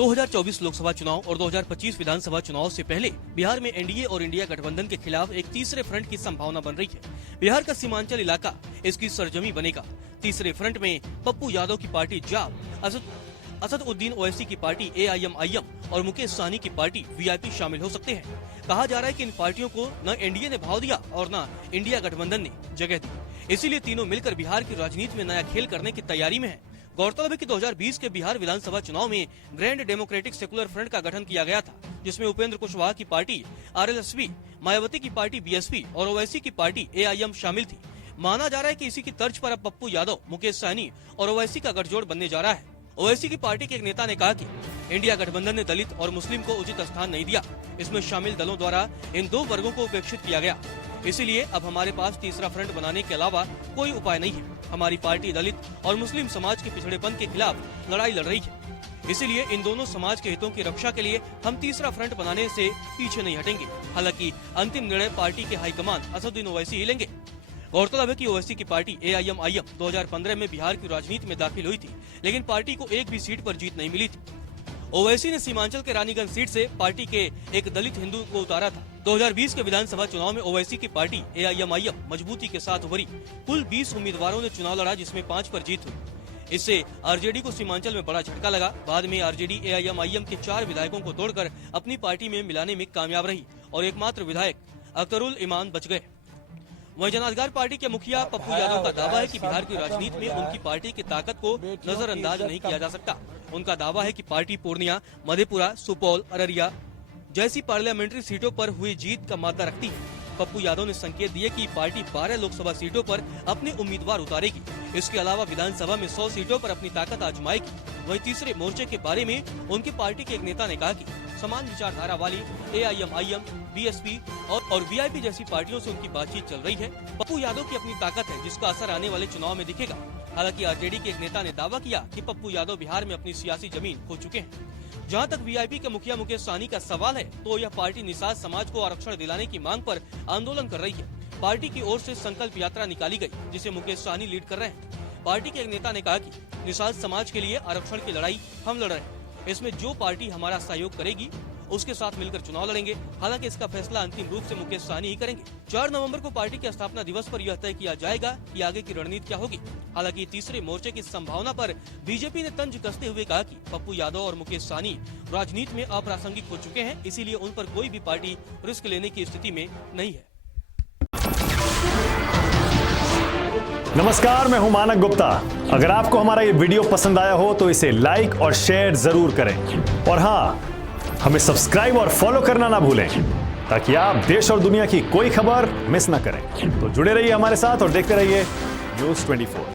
2024 लोकसभा चुनाव और 2025 विधानसभा चुनाव से पहले बिहार में एनडीए और इंडिया गठबंधन के खिलाफ एक तीसरे फ्रंट की संभावना बन रही है। बिहार का सीमांचल इलाका इसकी सरजमी बनेगा। तीसरे फ्रंट में पप्पू यादव की पार्टी जाप, असदुद्दीन ओवैसी की पार्टी AIMIM और मुकेश सहनी की पार्टी VIP शामिल हो सकते हैं। कहा जा रहा है कि इन पार्टियों को न एनडीए ने भाव दिया और न इंडिया गठबंधन ने जगह दी, इसीलिए तीनों मिलकर बिहार की राजनीति में नया खेल करने की तैयारी में है। गौरतलब है कि 2020 के बिहार विधानसभा चुनाव में ग्रैंड डेमोक्रेटिक सेकुलर फ्रंट का गठन किया गया था, जिसमें उपेंद्र कुशवाहा की पार्टी RLSP, मायावती की पार्टी BSP और ओवैसी की पार्टी AIM शामिल थी। माना जा रहा है कि इसी की तर्ज पर अब पप्पू यादव, मुकेश सहनी और ओवैसी का गठजोड़ बनने जा रहा है। ओवैसी की पार्टी के एक नेता ने कहा कि इंडिया गठबंधन ने दलित और मुस्लिम को उचित स्थान नहीं दिया। इसमें शामिल दलों द्वारा इन दो वर्गों को उपेक्षित किया गया, इसीलिए अब हमारे पास तीसरा फ्रंट बनाने के अलावा कोई उपाय नहीं है। हमारी पार्टी दलित और मुस्लिम समाज के पिछड़ेपन के खिलाफ लड़ाई लड़ रही है, इसीलिए इन दोनों समाज के हितों की रक्षा के लिए हम तीसरा फ्रंट बनाने से पीछे नहीं हटेंगे। हालांकि अंतिम निर्णय पार्टी के हाईकमान असदुद्दीन ओवैसी ही लेंगे। गौरतलब है कि ओवैसी की पार्टी AIMIM 2015 में बिहार की राजनीति में दाखिल हुई थी, लेकिन पार्टी को एक भी सीट पर जीत नहीं मिली थी। ओवैसी ने सीमांचल के रानीगंज सीट से पार्टी के एक दलित हिंदू को उतारा था। 2020 के विधानसभा चुनाव में ओवैसी की पार्टी AIMIM मजबूती के साथ उभरी। कुल 20 उम्मीदवारों ने चुनाव लड़ा, जिसमें 5 पर जीत हुई। इससे RJD को सीमांचल में बड़ा झटका लगा। बाद में RJD AIMIM के 4 विधायकों को तोड़कर अपनी पार्टी में मिलाने में कामयाब रही और एकमात्र विधायक अख्तरुल इमान बच गए। वहीं जन अधिकार पार्टी के मुखिया पप्पू यादव का दावा है कि बिहार की राजनीति में उनकी पार्टी की ताकत को नजरअंदाज नहीं किया जा सकता। उनका दावा है कि पार्टी पूर्णिया, मधेपुरा, सुपौल, अररिया जैसी पार्लियामेंट्री सीटों पर हुई जीत का मादा रखती है। पप्पू यादव ने संकेत दिए कि पार्टी 12 लोकसभा सीटों पर अपने उम्मीदवार उतारेगी। इसके अलावा विधानसभा में 100 सीटों पर अपनी ताकत आजमाएगी। वहीं तीसरे मोर्चे के बारे में उनकी पार्टी के एक नेता ने कहा कि समान विचारधारा वाली AIMIM, BSP और VIP जैसी पार्टियों से उनकी बातचीत चल रही है। पप्पू यादव की अपनी ताकत है, जिसका असर आने वाले चुनाव में दिखेगा। हालांकि RJD के एक नेता ने दावा किया कि पप्पू यादव बिहार में अपनी सियासी जमीन खो चुके हैं। जहां तक VIP के मुखिया मुकेश सहनी का सवाल है, तो यह पार्टी निषाद समाज को आरक्षण दिलाने की मांग पर आंदोलन कर रही है। पार्टी की ओर से संकल्प यात्रा निकाली गई, जिसे मुकेश सहनी लीड कर रहे हैं। पार्टी के एक नेता ने कहा कि निषाद समाज के लिए आरक्षण की लड़ाई हम लड़ रहे हैं। इसमें जो पार्टी हमारा सहयोग करेगी उसके साथ मिलकर चुनाव लड़ेंगे। हालांकि इसका फैसला अंतिम रूप से मुकेश सहनी ही करेंगे। 4 नवंबर को पार्टी के स्थापना दिवस पर यह तय किया जाएगा कि आगे की रणनीति क्या होगी। हालांकि तीसरे मोर्चे की संभावना पर बीजेपी ने तंज कसते हुए कहा कि पप्पू यादव और मुकेश सहनी राजनीति में अप्रासंगिक हो चुके हैं, इसीलिए उन पर कोई भी पार्टी रिस्क लेने की स्थिति में नहीं है। नमस्कार, मैं हूं मानक गुप्ता। अगर आपको हमारा ये वीडियो पसंद आया हो तो इसे लाइक और शेयर जरूर करें, और हाँ, हमें सब्सक्राइब और फॉलो करना ना भूलें, ताकि आप देश और दुनिया की कोई खबर मिस ना करें। तो जुड़े रहिए हमारे साथ और देखते रहिए News 24।